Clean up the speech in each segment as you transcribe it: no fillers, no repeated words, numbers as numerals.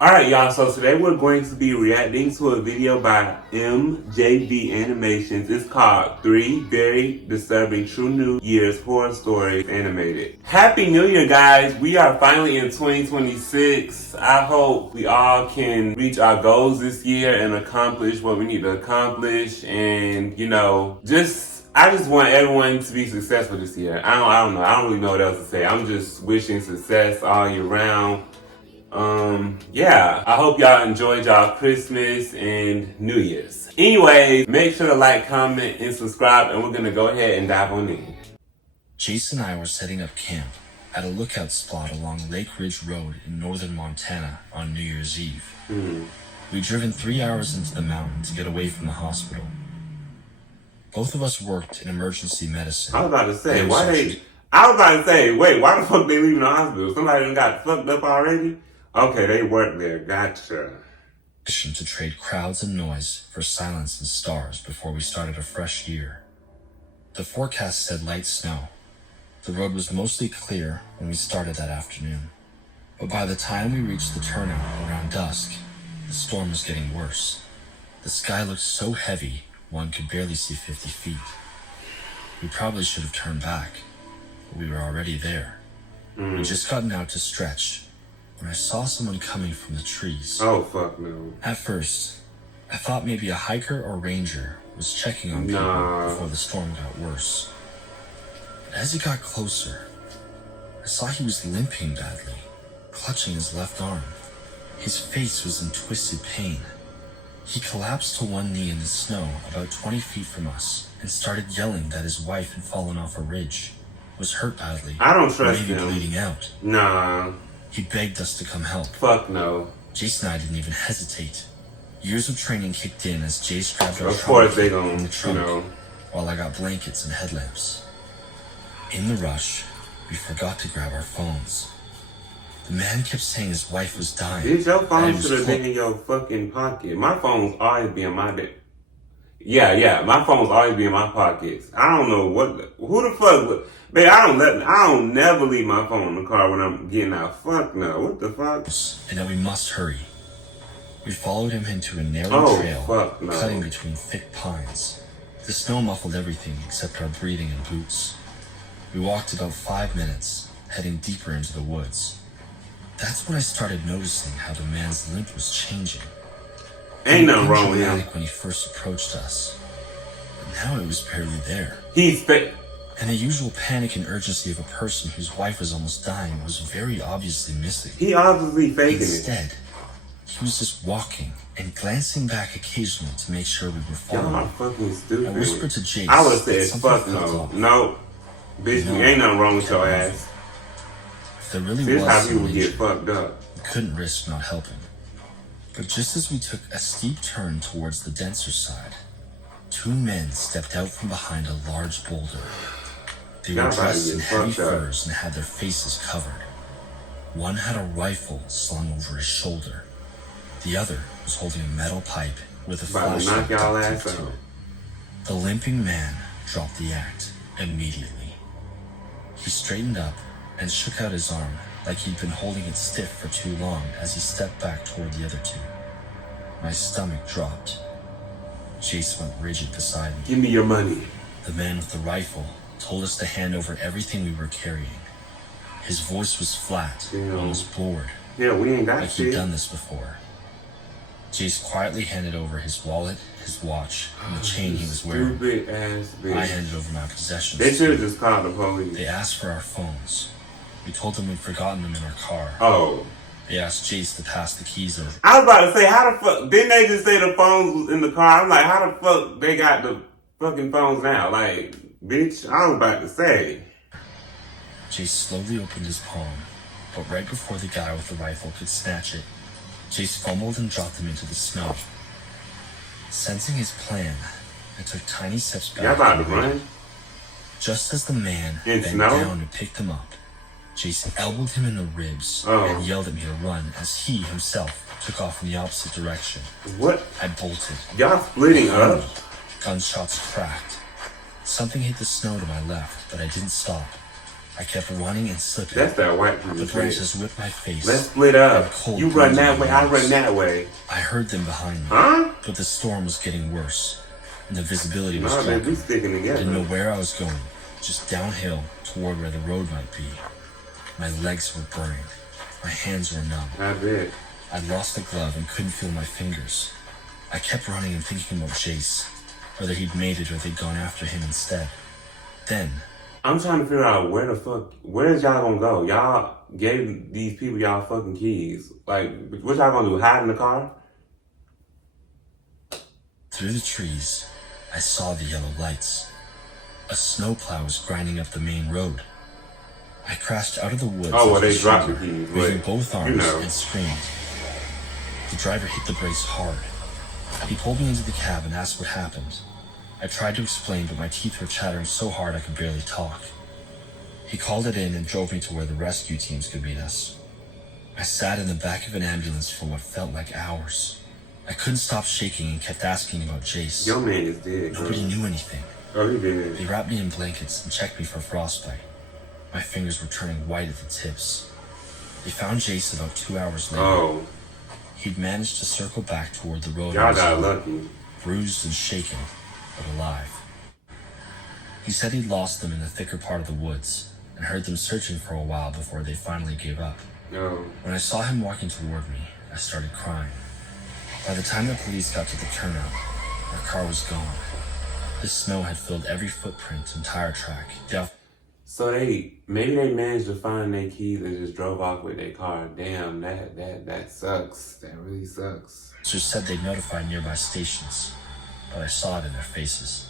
Alright y'all, so today we're going to be reacting to a video by MJV Animations. It's called 3 Very Disturbing True New Year's Horror Stories Animated. Happy New Year guys! We are finally in 2026. I hope we all can reach our goals this year and accomplish what we need to accomplish, and I just want everyone to be successful this year. I don't know. I don't really know what else to say. I'm just wishing success all year round. I hope y'all enjoyed y'all Christmas and New Year's. Anyways, make sure to like, comment, and subscribe, and we're gonna go ahead and dive on in. Jason and I were setting up camp at a lookout spot along Lake Ridge Road in northern Montana on New Year's Eve. We'd driven 3 hours into the mountain to get away from the hospital. Both of us worked in emergency medicine. I was about to say, wait, why the fuck they leaving the hospital? Somebody done got fucked up already? Okay, they work there, gotcha. To trade crowds and noise for silence and stars before we started a fresh year. The forecast said light snow. The road was mostly clear when we started that afternoon. But by the time we reached the turnout around dusk, the storm was getting worse. The sky looked so heavy, one could barely see 50 feet. We probably should have turned back, but we were already there. We'd just gotten out to stretch when I saw someone coming from the trees. Oh, fuck no. At first, I thought maybe a hiker or ranger was checking on people before the storm got worse. But as he got closer, I saw he was limping badly, clutching his left arm. His face was in twisted pain. He collapsed to one knee in the snow about 20 feet from us and started yelling that his wife had fallen off a ridge, was hurt badly, I don't trust maybe him. bleeding out. Nah. He begged us to come help. Fuck no. Jason and I didn't even hesitate. Years of training kicked in as Jace grabbed our Of course they trunk gon', in the trunk, you know. while I got blankets and headlamps. In the rush, we forgot to grab our phones. The man kept saying his wife was dying. Bitch, your and phone it was should have been in your fucking pocket. My phone's always be in my my phone's always be in my pockets. I don't know who the fuck, babe, I don't never leave my phone in the car when I'm getting out. Fuck no, what the fuck? And that we must hurry. We followed him into a narrow trail, fuck no. cutting between thick pines. The snow muffled everything except our breathing and boots. We walked about 5 minutes, heading deeper into the woods. That's when I started noticing how the man's limp was changing. Ain't nothing wrong with him. When he first approached us, but now it was barely there. He's fake. And the usual panic and urgency of a person whose wife was almost dying was very obviously missing. He obviously faking it. Instead, he was just walking and glancing back occasionally to make sure we were following. Y'all are fucking stupid. I whispered to Jace. I would've that said, something fuck felt no. off. No. Bitch, ain't nothing wrong with your ass. If there really This was how some people danger, get fucked up. we couldn't risk not helping. But just as we took a steep turn towards the denser side, 2 men stepped out from behind a large boulder. They were Y'all about to dressed get in heavy fucked up. furs and had their faces covered. One had a rifle slung over his shoulder. The other was holding a metal pipe with a About to knock flashlight y'all duct ass taped to out. it. The limping man dropped the act immediately. He straightened up and shook out his arm like he'd been holding it stiff for too long as he stepped back toward the other 2. My stomach dropped. Jace went rigid beside me. Give me your money. The man with the rifle told us to hand over everything we were carrying. His voice was flat, Damn. almost bored, Yeah, we ain't got like he'd shit. done this before. Jace quietly handed over his wallet, his watch, and the chain he was wearing. Stupid ass bitch. I handed over my possessions. They should have just called the police. They asked for our phones. We told them we'd forgotten them in our car. Oh. They asked Jace to pass the keys over. I was about to say, how the fuck, didn't they just say the phones was in the car? I'm like, how the fuck they got the fucking phones now? Like, bitch, I was about to say. Jace slowly opened his palm, but right before the guy with the rifle could snatch it, Jace fumbled and dropped him into the snow. Sensing his plan, I took tiny steps back. Y'all about to and waited. run? Just as the man In bent snow? down and picked him up, Jace elbowed him in the ribs and yelled at me to run as he himself took off in the opposite direction. What? I bolted. Y'all splitting up? Gunshots cracked. Something hit the snow to my left, but I didn't stop. I kept running and slipping. That's that white The people shit. branches whipped my face. Let's split up. Cold You run breeze that in way, my I run nose. that way. I heard them behind me, Huh? but the storm was getting worse, and the visibility was No, man, we broken. sticking I didn't know together. where I was going, just downhill toward where the road might be. My legs were burning. My hands were numb. I bet. I'd lost a glove and couldn't feel my fingers. I kept running and thinking about Jace, whether he'd made it or they'd gone after him instead. Then, I'm trying to figure out where is y'all gonna go? Y'all gave these people y'all fucking keys. Like, what y'all gonna do? Hide in the car? through the trees, I saw the yellow lights. A snowplow was grinding up the main road. I crashed out of the woods. Oh, well, into they the dropped the shoulder, keys, waving but, both arms you know. and screamed. The driver hit the brakes hard. He pulled me into the cab and asked what happened. I tried to explain, but my teeth were chattering so hard I could barely talk. He called it in and drove me to where the rescue teams could meet us. I sat in the back of an ambulance for what felt like hours. I couldn't stop shaking and kept asking about Jace. Your man is dead, girl. Nobody knew anything. Oh, he did. They wrapped me in blankets and checked me for frostbite. My fingers were turning white at the tips. They found Jace about 2 hours later. Oh, He'd managed to circle back toward the road. y'all got lucky. Bruised and shaken, but alive. He said he'd lost them in the thicker part of the woods and heard them searching for a while before they finally gave up. No. When I saw him walking toward me, I started crying. By the time the police got to the turnout, our car was gone. The snow had filled every footprint and tire track. So maybe they managed to find their keys and just drove off with their car. Damn, that sucks. That really sucks. Officers said they'd notified nearby stations, but I saw it in their faces.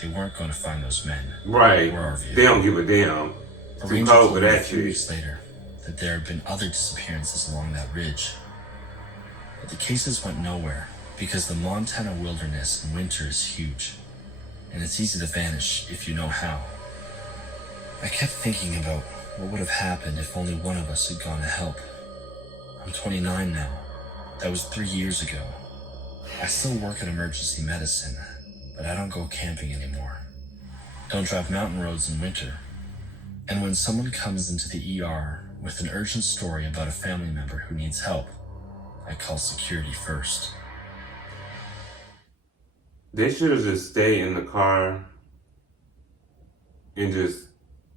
They weren't going to find those men. Right. Or our vehicle. They don't give a damn. A Too ranger cold told for me a that few shit. weeks later that there had been other disappearances along that ridge. But the cases went nowhere because the Montana wilderness in winter is huge, and it's easy to vanish if you know how. I kept thinking about what would have happened if only one of us had gone to help. I'm 29 now. That was 3 years ago. I still work in emergency medicine, but I don't go camping anymore. Don't drive mountain roads in winter. And when someone comes into the ER with an urgent story about a family member who needs help, I call security first. They should have just stayed in the car and just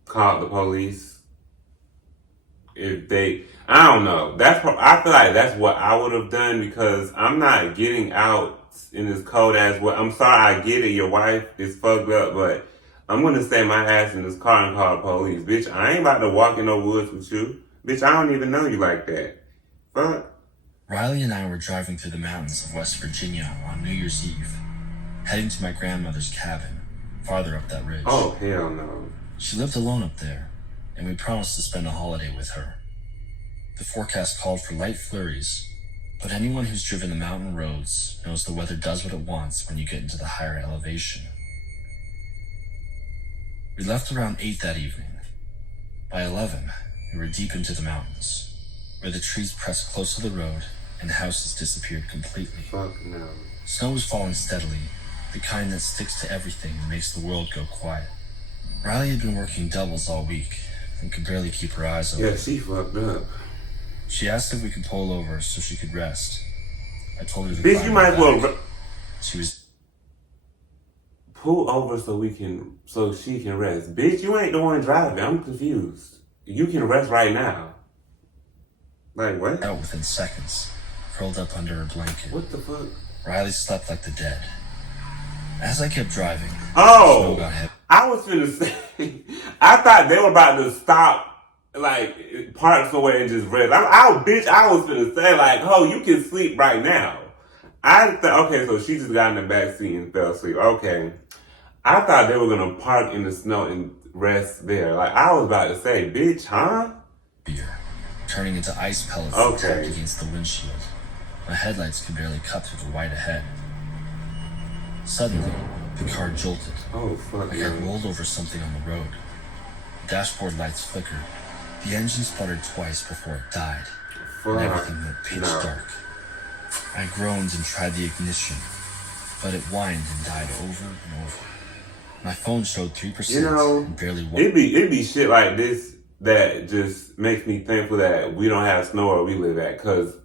called the police. I don't know. I feel like that's what I would have done because I'm not getting out in this cold ass weather. I'm sorry, I get it. Your wife is fucked up, but I'm gonna stay my ass in this car and call the police. Bitch, I ain't about to walk in no woods with you. Bitch, I don't even know you like that. Fuck. Riley and I were driving through the mountains of West Virginia on New Year's Eve, heading to my grandmother's cabin, farther up that ridge. Oh, hell no. She lived alone up there, and we promised to spend a holiday with her. The forecast called for light flurries, but anyone who's driven the mountain roads knows the weather does what it wants when you get into the higher elevation. We left around 8 that evening. By 11, we were deep into the mountains, where the trees pressed close to the road and houses disappeared completely. Fuck no. Snow was falling steadily, the kind that sticks to everything and makes the world go quiet. Riley had been working doubles all week and could barely keep her eyes open. Yeah, she fucked up. She asked if we could pull over so she could rest. I told her to Bitch, climb you might as well back. She was pull over so she can rest. Bitch, you ain't the one driving. I'm confused. You can rest right now. Like what? out within seconds, curled up under her blanket. What the fuck? Riley slept like the dead. As I kept driving, snow Oh, got heavy. I was finna say. I thought they were about to stop, like park somewhere and just rest. I was finna say like, oh, you can sleep right now. I thought, okay, so she just got in the back seat and fell asleep. Okay, I thought they were gonna park in the snow and rest there. Like I was about to say, bitch, huh? Beer, turning into ice pellets Okay. that tapped against the windshield. My headlights could barely cut through the white ahead. Suddenly, the car jolted. Oh fuck Like I no. rolled over something on the road. The dashboard lights flickered. The engine sputtered twice before it died, and everything went pitch no. dark. I groaned and tried the ignition, but it whined and died over and over. My phone showed 3% You know, and barely worked. It'd be shit like this that just makes me thankful that we don't have snow where we live at, cause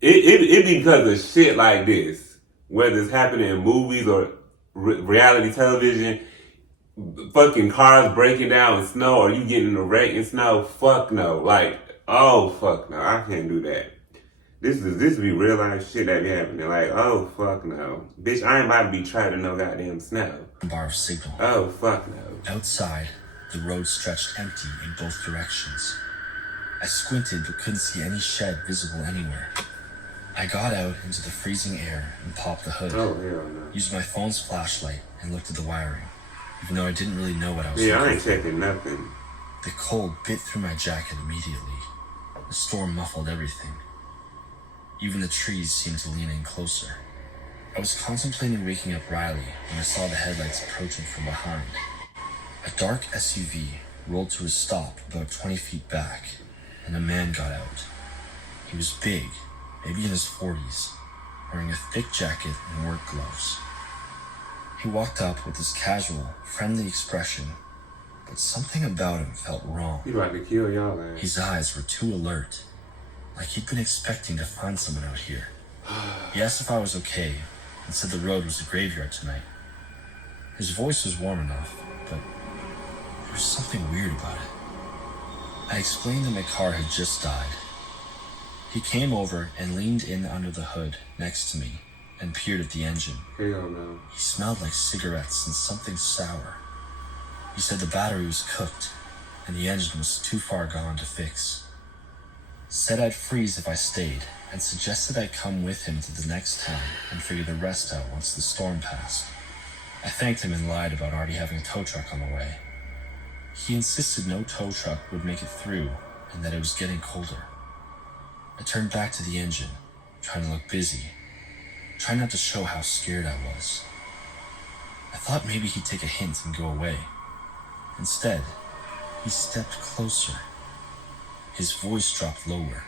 it be because of shit like this, whether it's happening in movies or reality television. Fucking cars breaking down in snow, or you getting in a wreck in snow. Fuck no. Like, oh fuck no, I can't do that. This be real life shit that be happening. Like, oh fuck no, bitch, I ain't about to be trapped in no goddamn snow. Bar of signal. Oh fuck no. Outside, the road stretched empty in both directions. I squinted but couldn't see any shed visible anywhere. I got out into the freezing air and popped the hood. Oh hell no. Used my phone's flashlight and looked at the wiring, even though I didn't really know what I was Yeah, I looking ain't for. checking nothing. The cold bit through my jacket immediately. The storm muffled everything. Even the trees seemed to lean in closer. I was contemplating waking up Riley when I saw the headlights approaching from behind. A dark SUV rolled to a stop about 20 feet back, and a man got out. He was big, maybe in his 40s, wearing a thick jacket and work gloves. He walked up with this casual, friendly expression, but something about him felt wrong. He about to kill y'all, man. His eyes were too alert, like he'd been expecting to find someone out here. He asked if I was okay and said the road was a graveyard tonight. His voice was warm enough, but there was something weird about it. I explained that my car had just died. He came over and leaned in under the hood next to me and peered at the engine. Hell no. He smelled like cigarettes and something sour. He said the battery was cooked and the engine was too far gone to fix. Said I'd freeze if I stayed, and suggested I come with him to the next town and figure the rest out once the storm passed. I thanked him and lied about already having a tow truck on the way. He insisted no tow truck would make it through and that it was getting colder. I turned back to the engine, trying to look busy, trying not to show how scared I was. I thought maybe he'd take a hint and go away. Instead, he stepped closer. His voice dropped lower,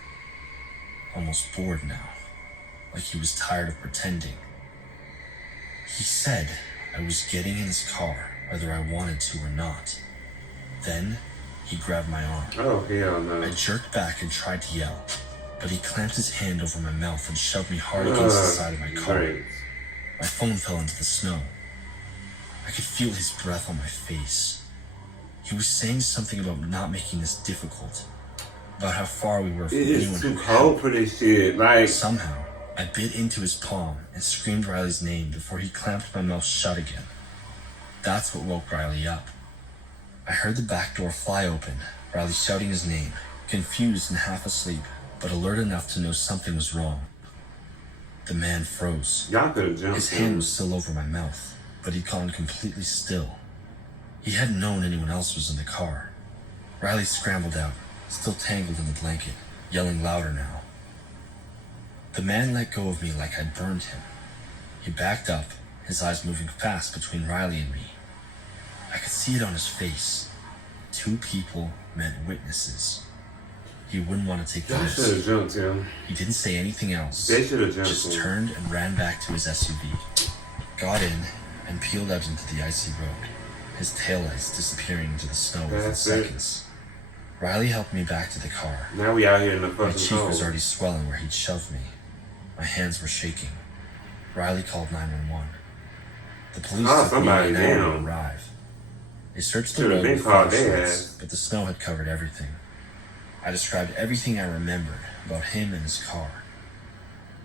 almost bored now, like he was tired of pretending. He said I was getting in his car whether I wanted to or not. Then, he grabbed my arm. Oh hell no. I jerked back and tried to yell, but he clamped his hand over my mouth and shoved me hard against the side of my car. Great. My phone fell into the snow. I could feel his breath on my face. He was saying something about not making this difficult, about how far we were from It anyone is who too had. cold for this shit. Like, Somehow, I bit into his palm and screamed Riley's name before he clamped my mouth shut again. That's what woke Riley up. I heard the back door fly open, Riley shouting his name, confused and half asleep, but alert enough to know something was wrong. The man froze. y'all could have jumped His him. hand was still over my mouth, but he'd gone completely still. He hadn't known anyone else was in the car. Riley scrambled out, still tangled in the blanket, yelling louder now. The man let go of me like I'd burned him. He backed up, his eyes moving fast between Riley and me. I could see it on his face. Two people meant witnesses. He wouldn't want to take the Y'all should have risk. jumped him. He didn't say anything else. They should have jumped Just him. turned and ran back to his SUV. Got in and peeled out into the icy road, his taillights disappearing into the snow within That's it. seconds. Riley helped me back to the car. Now we out here in the My fucking cheek was cold. already swelling where he'd shoved me. My hands were shaking. Riley called 911. The police Oh, took nearly somebody, an hour damn. to arrive. They searched the Should've road been with called flashlights, their ass. but the snow had covered everything. I described everything I remembered about him and his car.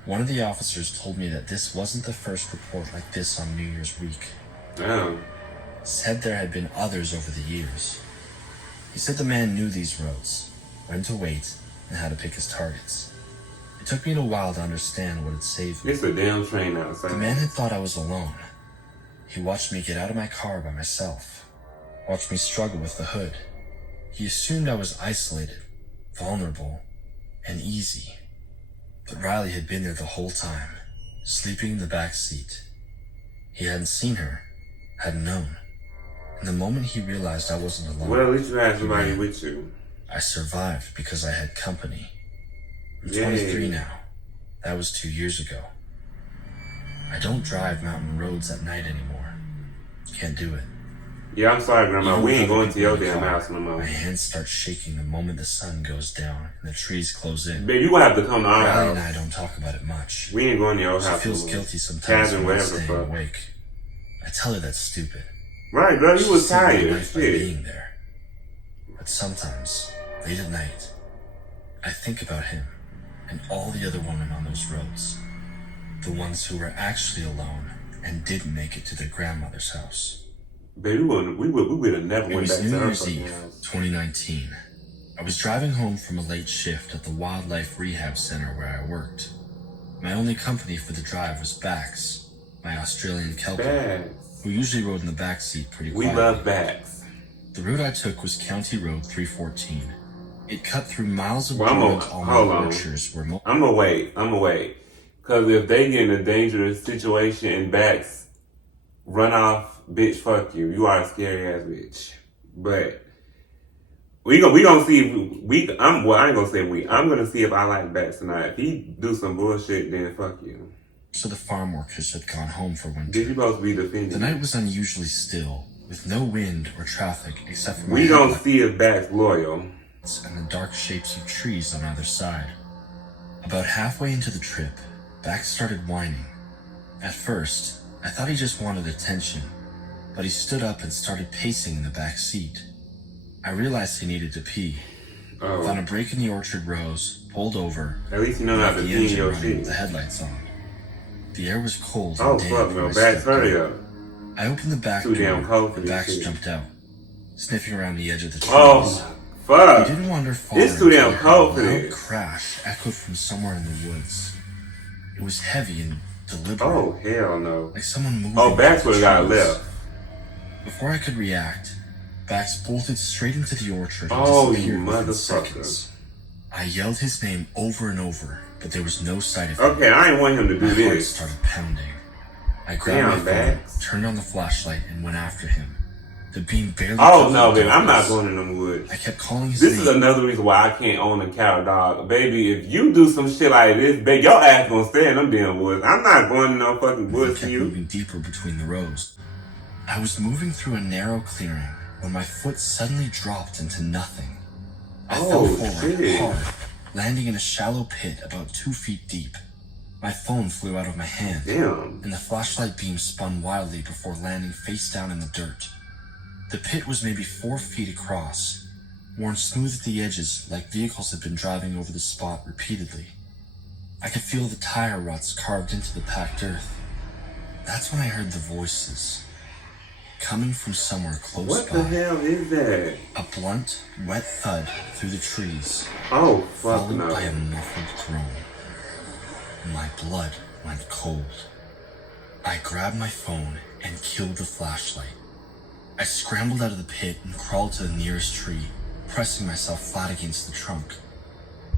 One of the officers told me that this wasn't the first report like this on New Year's week. Damn. Said there had been others over the years. He said the man knew these roads, when to wait, and how to pick his targets. It took me a while to understand what had saved me. It's a damn train outside. The man had thought I was alone. He watched me get out of my car by myself, watched me struggle with the hood. He assumed I was isolated, vulnerable, and easy. But Riley had been there the whole time, sleeping in the back seat. He hadn't seen her, hadn't known. And the moment he realized I wasn't alone, Well, at least you had somebody with you. I survived because I had company. I'm Yay. 23 now. That was 2 years ago. I don't drive mountain roads at night anymore. Can't do it. Yeah, I'm sorry, Grandma. Even We with ain't other going to people your in the damn car, house no more. My hands start shaking the moment the sun goes down and the trees close in. Baby, you gonna have to come to our Riley and house. I don't talk about it much. We ain't going to your She house feels no more. guilty sometimes Cabin, for not whatever the staying fuck. awake. I tell her that's stupid. Right, girl, you She was saved my tired. life by Shit. being there. But sometimes, late at night, I think about him and all the other women on those roads. The ones who were actually alone and didn't make it to their grandmother's house. Baby, we would have never It went was back New to her Year's fucking Eve, house. 2019. I was driving home from a late shift at the Wildlife Rehab Center where I worked. My only company for the drive was Bax, my Australian Kelpie, Bags. who usually rode in the back seat pretty We quietly. love bags. The route I took was County Road 314. It cut through miles of Well, dormant almond hold on. orchards where I'm gonna wait. Cause if they get in a dangerous situation and backs run off, bitch, fuck you. You are a scary ass bitch. But we gonna see if I ain't gonna say we. I'm gonna see if I like backs tonight. If he do some bullshit, then fuck you. so the farm workers had gone home for winter. Did you supposed to be defending? The night was unusually still, with no wind or traffic except for my We gonna headlights see if backs loyal. and the dark shapes of trees on either side. About halfway into the trip, Bax started whining. At first, I thought he just wanted attention, but he stood up and started pacing in the back seat. I realized he needed to pee. Found a break in the orchard rows, pulled over, At least you know how to the clean engine your running shit. with the headlights on. The air was cold Oh and damp fuck when no, I backs, stepped hurry out. up. I opened the back Too damn door cold for and this Bax shit. jumped out, sniffing around the edge of the trees. Oh He fuck. didn't wander far. It's too damn until cold for a loud this. crash echoed from somewhere in the woods. It was heavy and deliberate, Oh hell no. like someone moving. Oh, backs through would the have got trees. left. Before I could react, Bax bolted straight into the orchard and Oh, you disappeared within motherfucker. seconds. I yelled his name over and over, but there was no sight of him. Okay, I ain't want him to My do heart this. started pounding. I grabbed Damn, my phone, Bax. turned on the flashlight, and went after him. The beam barely. Oh cut no, through baby, I'm not darkness. going in them woods. I kept calling his This name. is another reason why I can't own a cow dog. Baby, if you do some shit like this, baby, your ass gonna stay in them damn woods. I'm not going in no fucking I woods for kept you. moving deeper between the rows. I was moving through a narrow clearing when my foot suddenly dropped into nothing. I fell Oh, forward shit. hard, landing in a shallow pit about 2 feet deep. My phone flew out of my hand, Damn. and the flashlight beam spun wildly before landing face down in the dirt. The pit was maybe 4 feet across, worn smooth at the edges like vehicles had been driving over the spot repeatedly. I could feel the tire ruts carved into the packed earth. That's when I heard the voices, coming from somewhere close What by. the hell is that? A blunt, wet thud through the trees, Oh, fuck followed no. by a muffled groan. My blood went cold. I grabbed my phone and killed the flashlight. I scrambled out of the pit and crawled to the nearest tree, pressing myself flat against the trunk.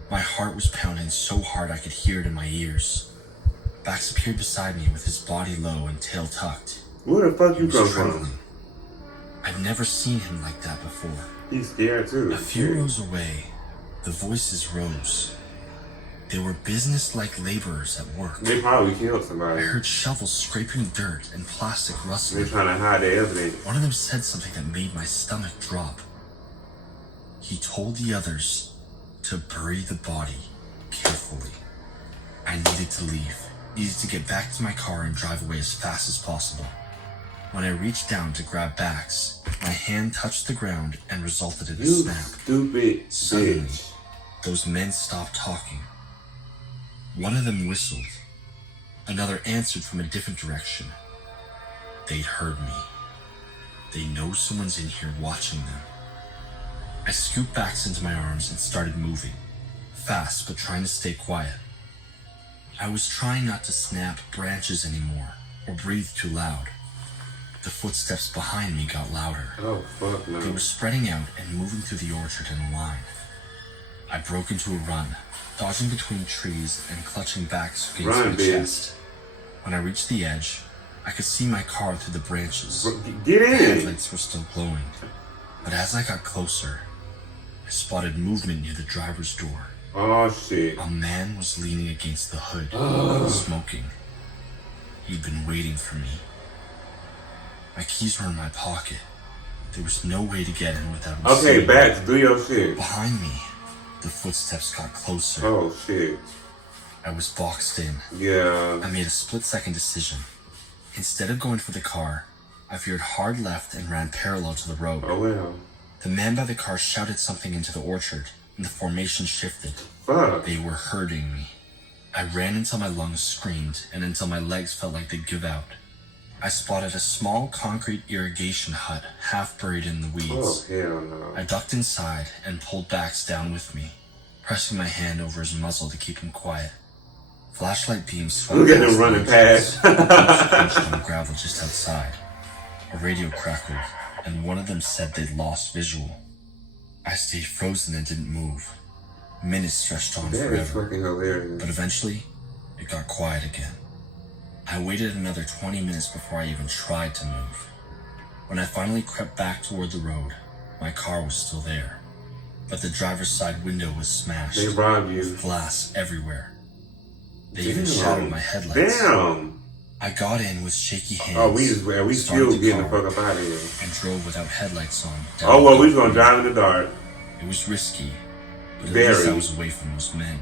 My heart was pounding so hard I could hear it in my ears. Bax appeared beside me with his body low and tail tucked. Where the fuck He you was come trembling. from? I'd never seen him like that before. He's scared too. A few rows away, the voices rose. They were business-like laborers at work. They probably killed I somebody. heard shovels scraping dirt and plastic They rustling. trying to hide their evidence. One of them said something that made my stomach drop. He told the others to bury the body carefully. I needed to leave, needed to get back to my car and drive away as fast as possible. When I reached down to grab Bax, my hand touched the ground and resulted in a You snap. stupid Suddenly, bitch. those men stopped talking. One of them whistled. Another answered from a different direction. They'd heard me. They know someone's in here watching them. I scooped Bax into my arms and started moving, fast but trying to stay quiet. I was trying not to snap branches anymore or breathe too loud. The footsteps behind me got louder. Oh, fuck They no. were spreading out and moving through the orchard in a line. I broke into a run, dodging between trees and clutching Bax against Run, my bitch. chest. When I reached the edge, I could see my car through the branches. Get The in. headlights were still glowing, but as I got closer, I spotted movement near the driver's door. Oh, shit. A man was leaning against the hood, smoking. He'd been waiting for me. My keys were in my pocket, There was no way to get in without him Okay, seeing me. Bax, do your shit. Behind me, the footsteps got closer. Oh, shit. I was boxed in. Yeah. I made a split-second decision. Instead of going for the car, I veered hard left and ran parallel to the road. Oh, well. The man by the car shouted something into the orchard, and the formation shifted. Fuck. They were hurting me. I ran until my lungs screamed and until my legs felt like they'd give out. I spotted a small concrete irrigation hut half buried in the Oh, weeds. hell no. I ducked inside and pulled Bax down with me, pressing my hand over his muzzle to keep him quiet. Flashlight beams swept Look at past him running the past. entrance, crunched on gravel just outside. A radio crackled, and one of them said they'd lost visual. I stayed frozen and didn't move. Minutes stretched on That is forever, fucking hilarious. but eventually, it got quiet again. I waited another 20 minutes before I even tried to move. When I finally crept back toward the road, my car was still there, but the driver's side window was smashed, They robbed you. with glass everywhere. They even Damn. shattered my headlights. Damn. I got in with shaky hands. Oh, we still started getting the car, fuck up out of here. and drove without headlights on. down Oh, well, the we was road. gonna drive in the dark. It was risky, but at Very. least I was away from those men.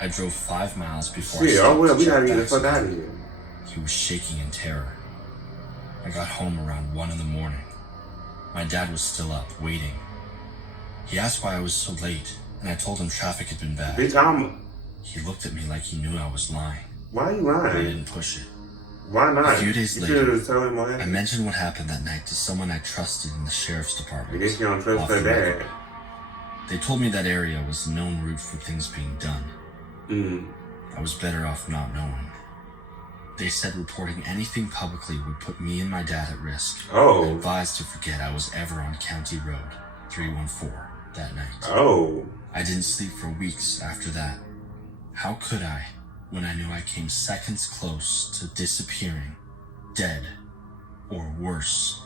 I drove 5 miles before I Shit, stopped oh well, to we check gotta get the Bax fuck again. out of here. He was shaking in terror. I got home around 1 in the morning. My dad was still up, waiting. He asked why I was so late, and I told him traffic had been bad. Bitch, He looked at me like he knew I was lying, why you but I lying? didn't push it. Why not? A few days you later, should have just told him what I happened. mentioned what happened that night to someone I trusted in the sheriff's I department. guess you don't trust off her the record. dad. They told me that area was the known route for things being done. I was better off not knowing. They said reporting anything publicly would put me and my dad at risk. Oh. I advised to forget I was ever on County Road 314 that night. Oh. I didn't sleep for weeks after that. How could I, when I knew I came seconds close to disappearing, dead, or worse,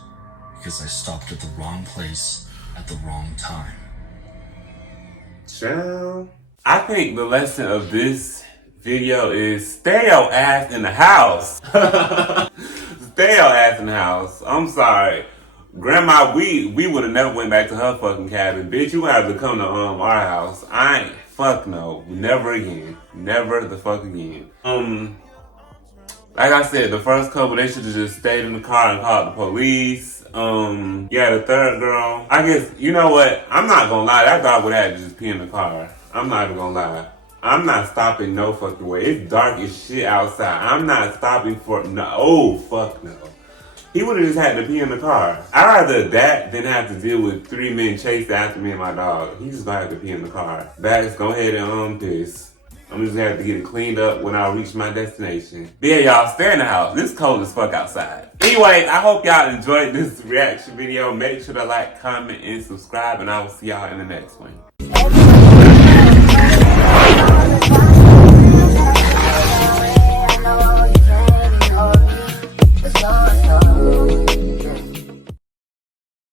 because I stopped at the wrong place at the wrong time? Child. I think the lesson of this video is stay your ass in the house. Stay your ass in the house. I'm sorry. Grandma, we would have never went back to her fucking cabin. Bitch, you have to come to our house. I ain't. Fuck no. Never again. Never the fuck again. Like I said, the first couple, they should have just stayed in the car and called the police. Yeah, the third girl. I guess, you know what? I'm not gonna lie. That dog would have had to just pee in the car. I'm not even gonna lie. I'm not stopping no fucking way. It's dark as shit outside. I'm not stopping for no. Oh, fuck no. He would have just had to pee in the car. I'd rather that than have to deal with 3 men chasing after me and my dog. He just gonna have to pee in the car. Bax, go ahead and piss. I'm just gonna have to get it cleaned up when I reach my destination. But yeah, y'all, stay in the house. It's cold as fuck outside. Anyway, I hope y'all enjoyed this reaction video. Make sure to like, comment, and subscribe, and I will see y'all in the next one.